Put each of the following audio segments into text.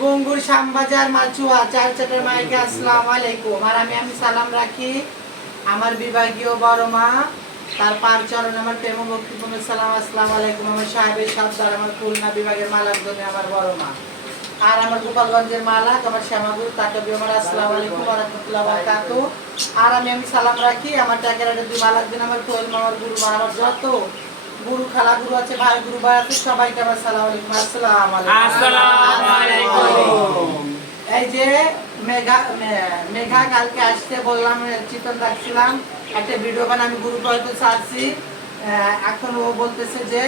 গঙ্গুর শ্যামবাজার মাচুয়া চার চাটার মাইকে আসসালামু আলাইকুম। আর আমি সালাম রাখি আমার বিভাগীয় বড় মা, তার পাঁচ চরণ আমার প্রেম ভক্তিপূর্ণ সালাম। আসসালামু আলাইকুম আমার সাহেবের সর্দার, আমার খুলনা বিভাগের মালাকজনী আমার বড় মা, আর আমার গোপালগঞ্জের মালাক আমার শ্যামাগুরু, তাকে আমার আসসালামু আলাইকুম ওয়া রাহমাতুল্লাহি ওয়া বারাকাতুহু। আর আমি সালাম রাখি আমার টাকেরাটের দুই মালাকজন আমার কোয়েল মামার গুরু মা, আমার যত গুরু খালা গুরু আছে, ভাই গুরু ভাই আছে, সবাইকে আমার সালাম আলাইকুম। আসসালামু আলাইকুম। এই যে মেঘা কালকে আসতে বললাম, চিতন রাখছিলাম একটা ভিডিও বানাই, আমি গুরু হয়তো ছাড়ছি। এখন ও বলতেছে যে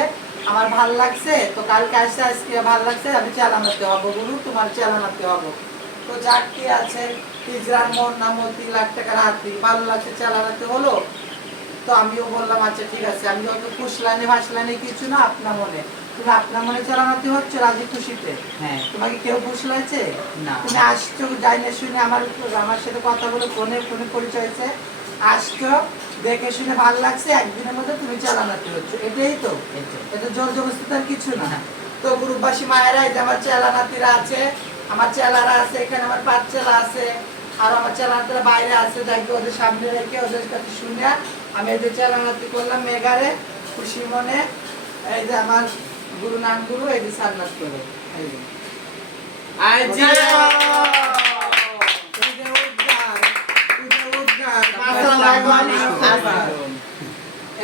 আমার ভাল লাগছে, তো কালকে আসতে আজকে ভাল লাগছে, আমি চালানাতে হবো গুরু, তোমার চালানাতে হবো। তো যার কি আছে, হিজরার মন নাম 3 লাখ টাকার হাতি, ভালো লাগছে চালানাতে হলো। তো আমিও বললাম আচ্ছা ঠিক আছে, আমি যত ফুসলানে ভাসলানে কিছু না, আপনার মনে, তুমি আপনার মনে চালানাতে হচ্ছে রাজি খুশিতে। হ্যাঁ, তোমাকে কেউ ফুসলাইছে না, তুমি আসছো যাই না শুনে আমার সাথে কথা বলে ফোনে পরিচয় হয়েছে, আসছো দেখে শুনে ভালো লাগছে, একদিনের মধ্যে তুমি চালানাতে হচ্ছে, এটাই তো, এটা জোর জবরদস্তি আর কিছু না। তো গ্রুপবাসী মায়েরা, এই যে আমার চেলানাতিরা আছে, আমার চেলারা আছে এখানে, আমার 5 চেলা আছে, আর আমার চেলানাতিরা বাইরে আছে, দেখবে ওদের সামনে রেখে ওদের কাছে শুনে আমি এই যে চালানাতি করলাম মেঘারে খুশি মনে। এই যে আমার গুরু নাম গুরু, এই যে সান্নাত করে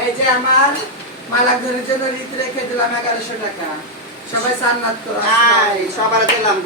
এই যে আমার মালাকজনের জন্য রীত রেখে দিলাম 1100 টাকা, সবাই সান্নাত করো, সবার দিলাম।